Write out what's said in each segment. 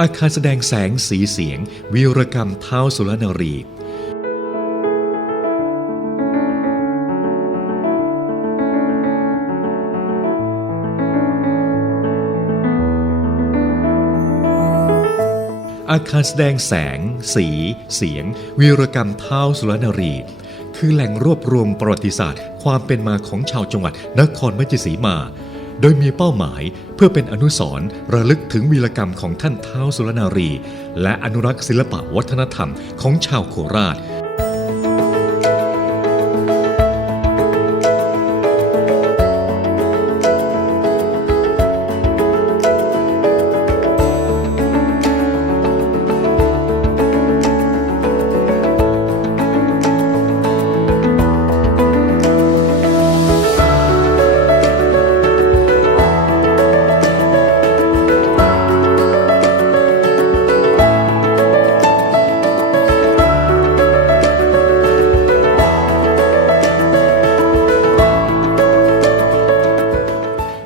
อาคารแสดงแสงสีเสียง วีรกรรมเท้าสุรนารี อาคารแสดงแสง สี เสียง วีรกรรมเท้าสุรนารี คือแหล่งรวบรวมประวัติศาสตร์ ความเป็นมาของชาวจังหวัดนครราชสีมา โดยมีเป้าหมายเพื่อเป็นอนุสรณ์ระลึกถึงวีรกรรมของท่านเท้าสุรนารี และอนุรักษ์ศิลปะวัฒนธรรมของชาวโคราช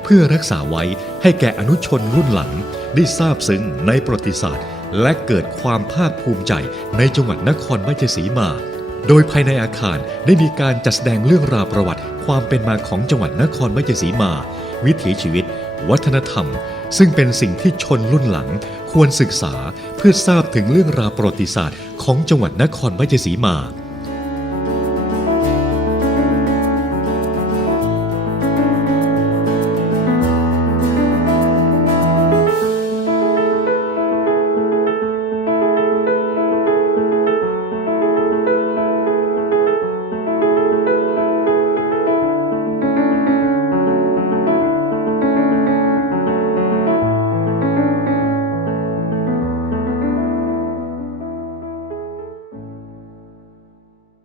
เพื่อรักษาไว้ให้แก่อนุชนรุ่นหลัง ได้ทราบซึ้งในประวัติศาสตร์ และเกิดความภาคภูมิใจในจังหวัดนครราชสีมา โดยภายในอาคารได้มีการจัดแสดงเรื่องราวประวัติ ความเป็นมาของจังหวัดนครราชสีมา วิถีชีวิต วัฒนธรรม ซึ่งเป็นสิ่งที่ชนรุ่นหลัง ควรศึกษาเพื่อทราบถึงเรื่องราวประวัติศาสตร์ ของจังหวัดนครราชสีมา